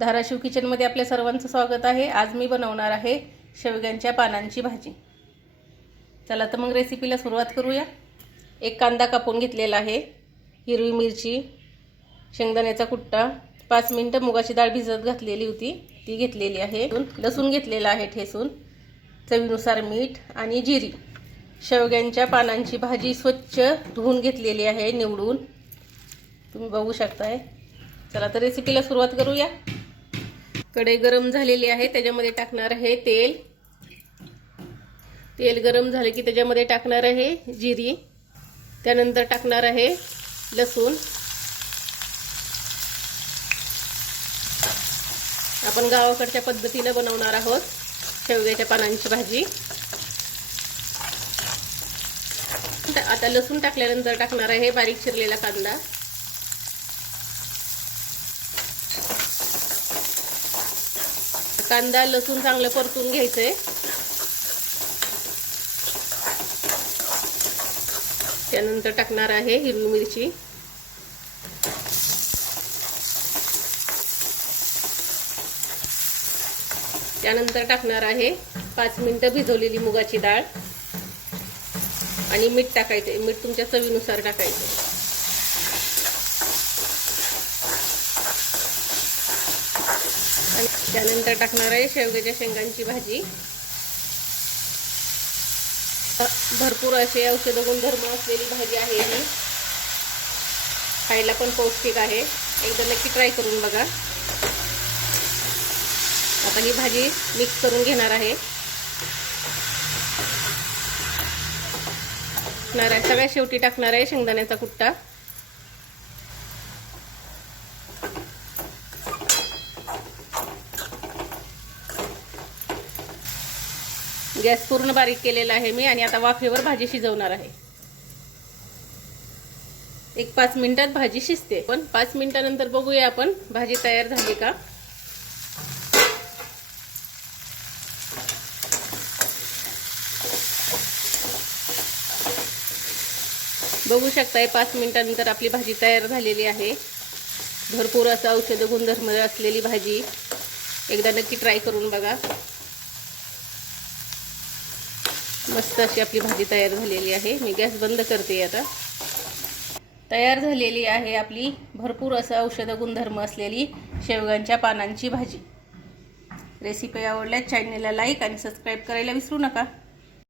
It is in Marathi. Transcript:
धाराशिव किचनमध्ये आपल्या सर्वांचं स्वागत आहे। आज मी बनवणार आहे शेवग्यांच्या पानांची भाजी। चला तर मग रेसिपीला सुरुवात करूया। एक कांदा कापून घेतलेला आहे, हिरवी मिरची, शेंगदाण्याचा कुट्टा, 5 मिनिटं मुगाची डाळ भिजत घातलेली होती ती घेतलेली आहे, लसूण घेतलेला आहे ठेचून, चवीनुसार मीठ आणि जिरी। शेवग्यांच्या पानांची भाजी स्वच्छ धुवून घेतलेली आहे, निवडून तुम्ही बघू शकताय। चला तर रेसिपीला सुरुवात करूया। कढई गरम झालेली आहे, त्याच्यामध्ये टाकणार आहे तेल। तेल गरम झाले की त्याच्यामध्ये टाकणार आहे जिरी, त्यानंतर टाकणार आहे लसूण। आपण गावाकडच्या पद्धतीने बनवणार आहोत शेवग्याच्या पानांची भाजी। आता लसूण टाकल्यानंतर टाकणार आहे बारीक चिरलेला कांदा। कांदा लसूण चांगलं परतून घ्यायचंय। त्यानंतर टाकणार आहे हिरवी मिरची, त्यानंतर टाकणार आहे 5 मिनिटं भिजवलेली मुगाची डाळ आणि मीठ टाकायचे। मीठ तुमच्या चवीनुसार टाकायचे। आणि त्यानंतर टाकणार आहे शेवग्याच्या शेंगांची भाजी। भरपूर असे औषध गुणधर्म असलेली भाजी आहे ही, खायला पण पौष्टिक आहे। एकदा नक्की ट्राय करून बघा। आता ही भाजी मिक्स करून घेणार आहे। सगळ्यात शेवटी टाकणार आहे शेंगदाण्याचा कुट्टा। गॅस पूर्ण बारीक केलेला आहे मी आणि आता वाफेवर भाजी शिजवणार आहे। एक 5 मिनिटात भाजी शिजते, पण 5 मिनिटानंतर बघूया आपण भाजी तयार झाली का। बघू शकताय 5 मिनिटानंतर आपली भाजी तयार झालेली आहे। भरपूर असं औषध गुणधर्म असलेली भाजी, एकदा नक्की ट्राय करून बघा। मस्त अशी आपली भाजी तयार झालेली आहे। मी गॅस बंद करते। आता तयार झालेली आहे आपली भरपूर असं औषध गुणधर्म असलेली शेवग्यांच्या पानांची भाजी। रेसिपी आवडल्यास चॅनलला लाईक आणि सबस्क्राईब करायला विसरू नका।